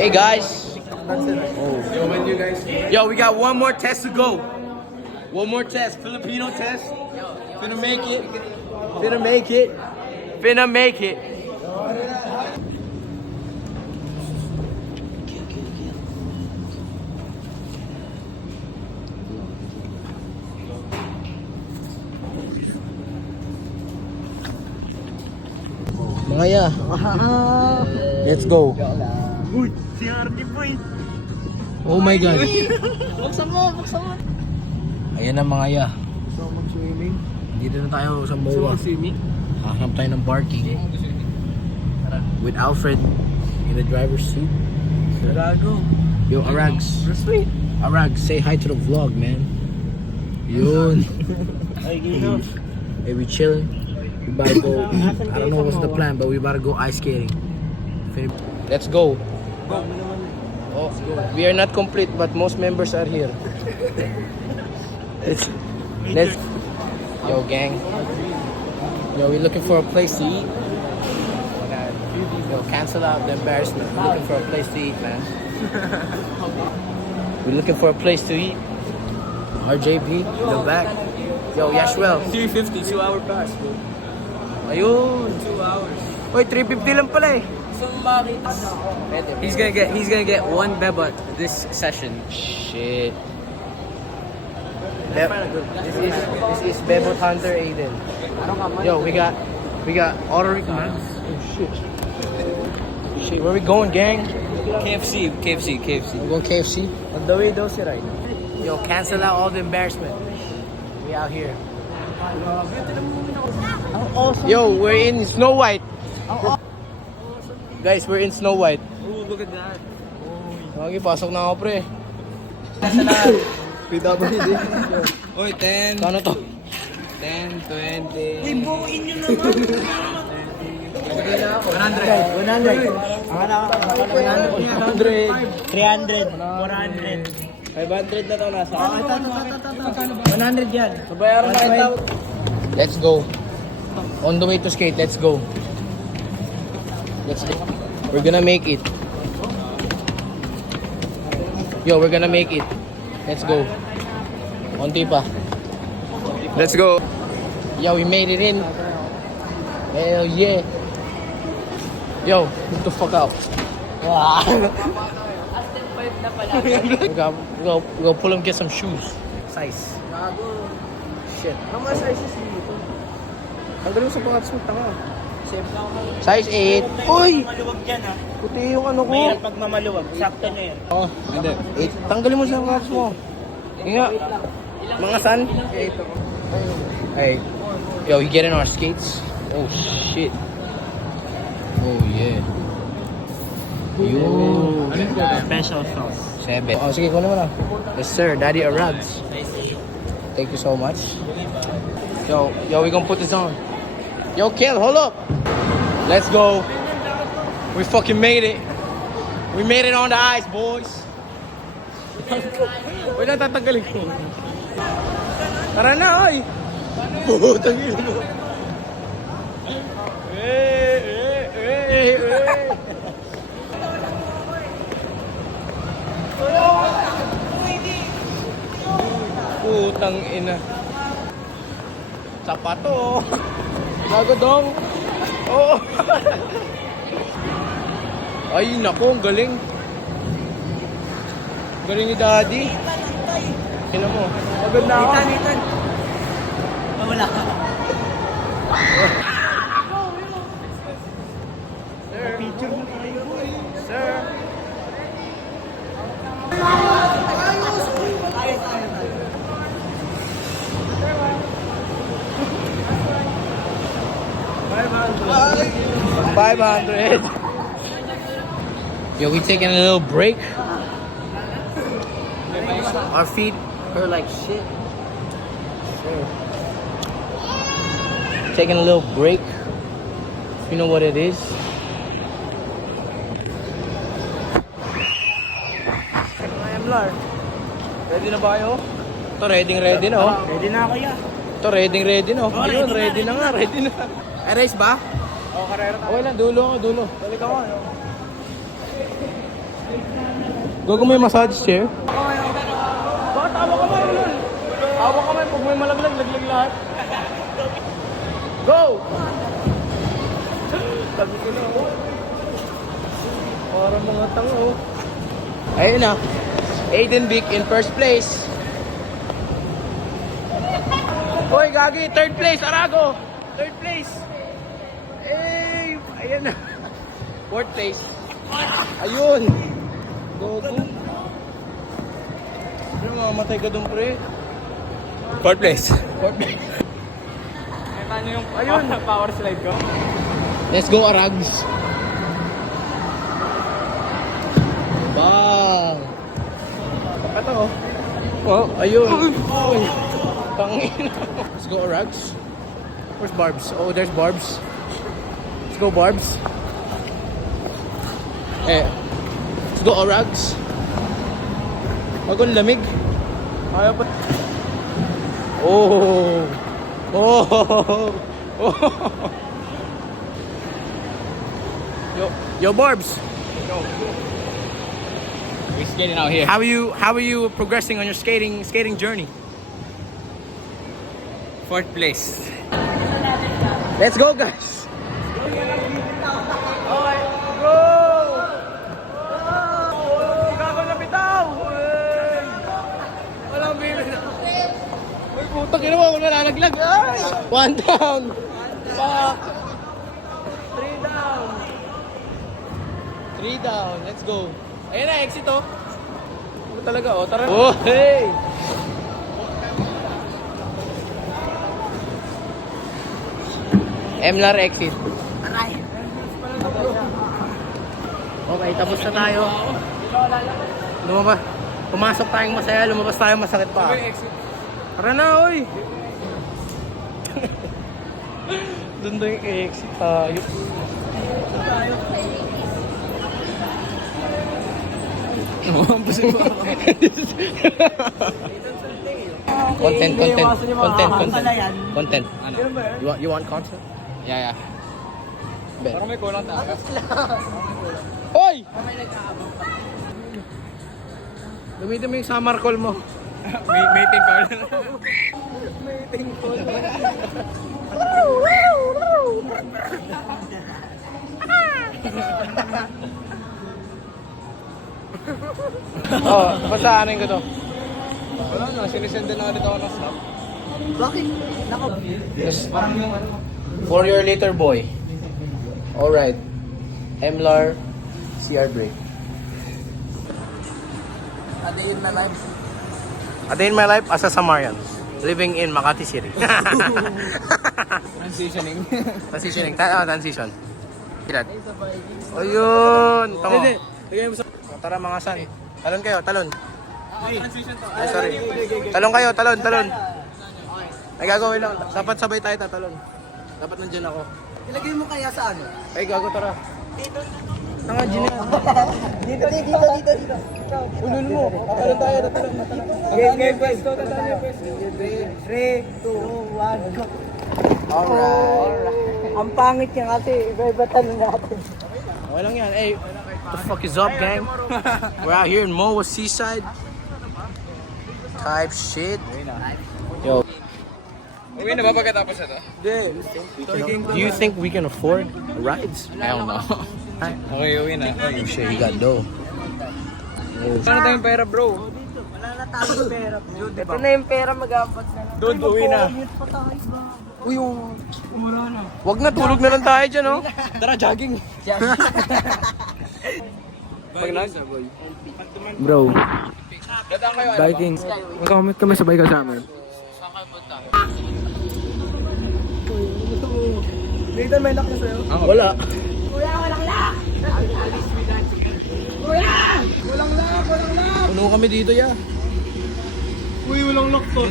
Hey guys. Yo, we got one more test to go. One more test. Filipino test. Finna make it. Finna make it. Finna make it. Mga ya. Let's go. Uy, si Hardy boy. Oh my God. Buksan mo, buksan mo. Ayan na mga ya. So, mag-swimming. Dito na tayo sa So, Boa. mag-swimming. Hahanap tayo ng parking. With Alfred in the driver's seat. Gago. Yo, Arags. Sweet. Arags, say hi to the vlog, man. Yun. Ay, gino. Hey, we chilling. We about to go. I don't know what's the plan, but we about to go ice skating. Let's go. Oh, we are not complete, but most members are here. Let's. Yo, gang. Yo, we're looking for a place to eat. Yo, cancel out the embarrassment. We're looking for a place to eat, man. We're looking for a place to eat. RJB, the back. Yo, Yashwell. 350, 2-hour pass, bro. Ayun. 2 hours. Oy, 350 lang pala eh. So, he's gonna get one bebot this session. Shit. This is Bebot Hunter Aiden. Yo, we got Auto Max. Oh shit. Shit, where we going, gang? KFC. We going KFC? On the way daw si Ryan. Yo, cancel out all the embarrassment. We out here. Yo, we're in Snow White. Guys, we're in Snow White. Oh, look at that. Okay, pasok na ako, pre. PWD. Oy, 10. Kano to? 10, 20. Uy, buuin nyo naman. 100. 300. 400. 500 na to nasa. 100 yan. Bayaran na ito. Let's go. On the way to skate, let's go. Let's go. We're gonna make it. Yo, we're gonna make it. Let's go. Onti pa. Let's go. Yo, we made it in. Hell yeah. Yo, get the fuck out. we go pull him get some shoes. Size. Shit. How much size is dito? Tanggalin mo sa pangatas mo, tanga. Size 8. Uy! Maluwag dyan, ha? Puti yung ano ko. Mahirap pag mamaluwag. Sakto na yan. Oh, hindi. 8. Tanggalin mo sa pangatas mo. Yung nga. Mga san? 8. Hey. Yo, you getting our skates? Oh, shit. Oh, yeah. Yo. Special sauce. 7. Oh, sige, kunin mo na. Yes, sir. Daddy Arags. Thank you so much. Yo, we gonna put this on. Yo, Kel, hold up. Let's go. We fucking made it. We made it on the ice, boys. Wait lang, tatanggalin ko. Tara na, oy. Tanggalin mo. Putang ina. Sapato. Gago dong. Oo. Ay, naku, ang galing. Galing ni Daddy. Ina mo. Agad na ako. Nitan. Wala ka. Sir. Picture mo tayo, boy. Sir. $500. Yo, we taking a little break. Our feet hurt like shit. Taking a little break. You know what it is. Ready na ba kayo? Ito, ready na, oh. Ready na ako, ya. Ito, ready na, oh. Oh, Ayun, ready ready na, na nga, ready na. Ay, race ba? Oo, karera tayo. Okay lang, dulo. Balik ako, Gago may massage chair. Bakit tawa ka man, lol? Tawa ka man, pag may malaglag, laglag lahat. Go! Sabi ko na, oh. Parang mga tanga, oh. Ayun na. Aiden Vic in first place. Hoy, Gagi, third place, Arago. Third place. Eh, ayan na. Fourth place. Ayun. Gogo. Ano, mamamatay ka dun, pre? Fourth place. Fourth place. Ano yung ayun, power slide ko? Let's go, Arags. Bang! Ito, oh. Oh, ayun. Uy. Tangina. Let's go, Arags. Where's Barbs? Oh, there's Barbs. Let's go, Barbs. Eh, let's go, Arags. Wag ang lamig. Ayaw pa. Oh! Oh! Oh! Yo, Barbs. We're skating out here. How are you progressing on your skating journey? Fourth place. Let's go, guys. Okay, go! Gago na bitaw! Walang bibig na. Uy, putang ina mo, wala nalaglag. Ay! One down. Fuck. Three down. Three down. Let's go. Ayan na, exit oh. Ano talaga oh, tara. Oh, hey! MLAR exit. Aray. Okay, tapos na tayo. Lumabas. Pumasok tayong masaya, lumabas tayong masakit pa. Tara na, oy! Doon daw yung exit tayo. Content. You want content? Yeah. Bet. Parang may kulang tayo. Hoy! Gamitin mo yung summer call mo. Meeting call. Oh, basta ano ko to? Wala na, sinisend na ulit ako ng snap. Yes. For your later boy. Alright. MLAR CR break. A day in my life. A day in my life as a Samarian. Living in Makati City. Transitioning. Transitioning. Transition. Ilan? Ayun! Tama. Tara mga san. Talon kayo, talon. Transition to. Ay, sorry. Talon kayo, talon. Ay, gagawin lang. Dapat sabay tayo tatalon. Dapat nandyan ako. Ilagay mo kaya sa ano? Ay, gago, tara. Tanga, Gina. Dito. Ulul mo. Talon tayo, tatalon. Okay, pwesto. Tatalo pwesto. 3, 2, 1, go. Alright. Ang pangit niya kasi, iba-iba tanong natin. Okay lang yan. Hey, what the fuck is up, gang? We're out here in Moa Seaside. Type shit. Yo. Uwi na ba pagkatapos ito? Do you think we can afford rides? Hell no. Okay, uwi na. Oh shit, you got dough. Paano tayong pera, bro? Wala na tayong pera. Ito na yung pera, mag-aambag na lang. Dude, uwi na. Commute pa tayo ba? Uy, wag na, tulog na lang tayo dyan, oh. Tara, jogging. Pag nag... Bro, Dadaan kayo, biking. Mag-comment kami, sabay ka sa amin. Nathan, may lock na sa'yo. Wala. Kuya, walang lock! Kuya! Walang lock! Puno kami dito, ya. Uy, walang lock to.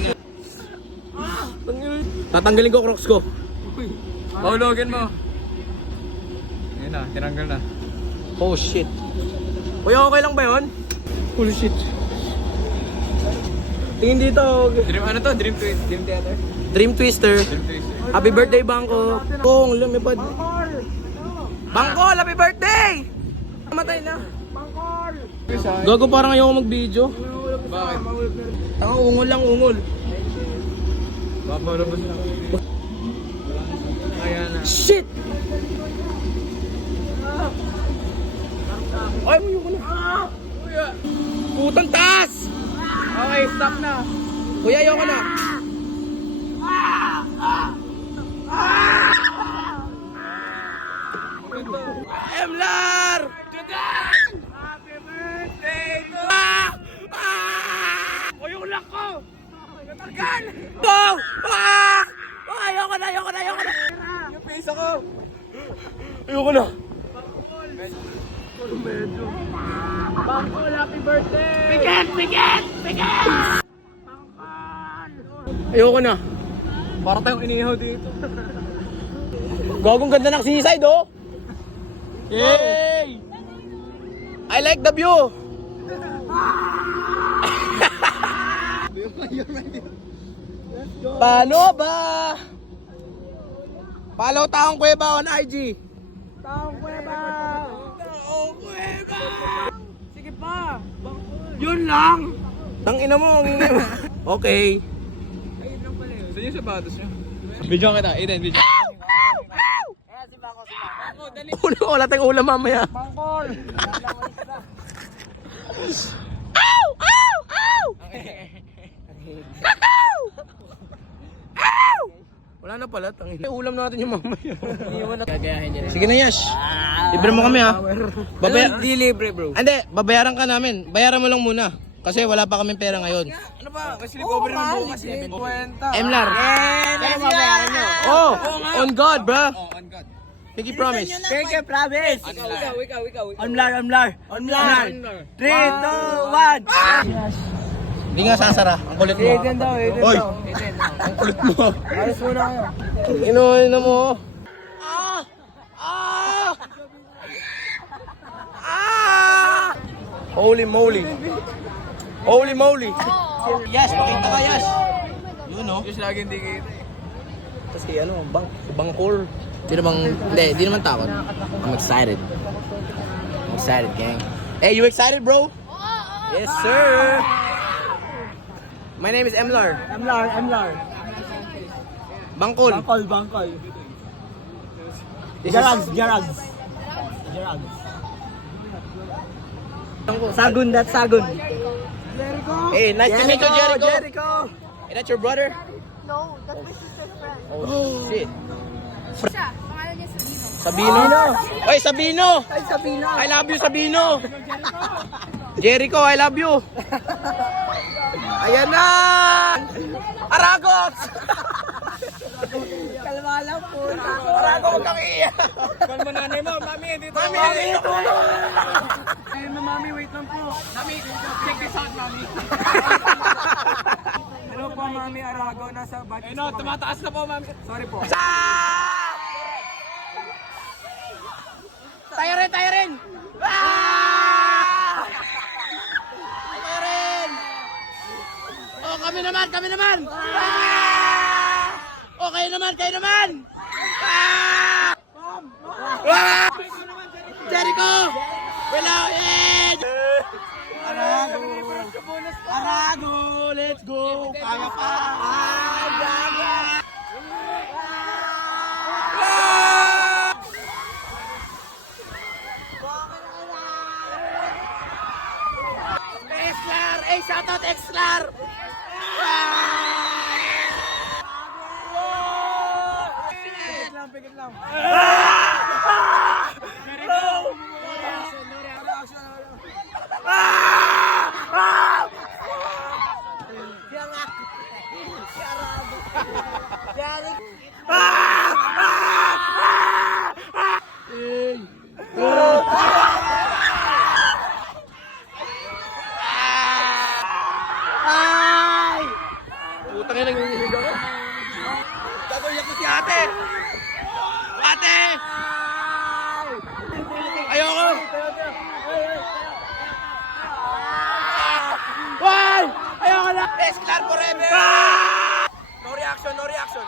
Tatanggalin ko crocs ko. Paulogin mo. Ayun na, tinanggal na. Oh shit. Uy, okay lang ba yun? Holy shit. Tingin dito. Dream ano to? Dream Theater? Dream Twister. Dream Theater. Happy birthday, Bangko. Pong, lumipad. Bangko, happy birthday! Namatay na. Bangkol! Gago, parang ayoko mag-video. Bakit? Tanga, ungol lang, ungol. Papalabas na. Kaya na. Shit! Ay, ayoko na. Putang taas! Okay, stop na. Kuya, ayoko na. Emlar! Happy birthday to... O yung lock ko! Natagal! Go! Ah! Ayoko na, ayoko na, ayoko na. Yung piso ko! Ayoko na. Bangkol, happy birthday! Ayoko na. Para tayong inihaw dito. Gagong ganda ng seaside, oh. Yay! I like the view. Paano ba? Follow Taong Kuweba on IG. Taong Kuweba! Taong Kuweba! Sige pa! Yun lang. Tangina mo, ang ingay mo. Okay. Ayun lang pala yun. Saan yung sapatos niya? Video kita, Eden, video. Wala tayong ulam mamaya. Bangkol! Ow! Ow! Ow! Ow! Wala na pala, tangina. Ulam natin yung mamaya. Gagayahin niya. Sige na, Yash. Libre mo kami, ha? Di libre, bro. Hindi, babayaran ka namin. Bayaran mo lang muna. Kasi wala pa kaming pera ngayon. Ano ba? May sleepover naman bukas. 50. Emlar. Kaya mabayaran nyo. Oh, on God, bro. Oh, on God. Pinky promise. Take a promise. Ikaw. Amlar. 3, 2, 1. Hindi nga sasara. Ang kulit mo. Eden daw. Oy, ang kulit mo. Ayos muna kayo. Inuhin na mo. Ah! Ah! Ah! Holy moly. Holy moly. Yes, pakita ka, Yes. Yun, no? Just lagi hindi kita. Tapos kay ano, bangkol. Di naman takot. I'm excited. I'm excited, gang. Hey, you excited, bro? Yes, sir. My name is Emlar. Amlar. Bangkol. Bangkol. This is- Jarags. Sagun. Hey, nice to meet you, Jericho. Jericho. Is that your brother? No, that's my sister's friend. Oh, shit. Siya, pangalan niya Sabino. Sabino. Oy, Sabino. Ay, Sabino. I love you, Sabino. Jericho, I love you. Ayan na! Aragos! Kalma lang po. Aragos, huwag kang iiyak. Kalma nanay mo, mami, dito. Mami, tulong! Ayun na, mami, wait lang po. Mami, check this out, mami. Hello po, mami Arago, nasa budget. Ayun, tumataas na po, mami. Sorry po. Tayo rin! Tayo rin! Oh, kami naman! Oh, kayo naman! Jericho! Wala! Arago! Let's go! Kaya pa! Exlar! Hey, shoutout Exlar! Pigit lang. Ay! Putang ina, nanginginig ako. Gagawin ko si ate! Ate! Ayoko! Why? Ayoko na! Esclar forever! No reaction, no reaction.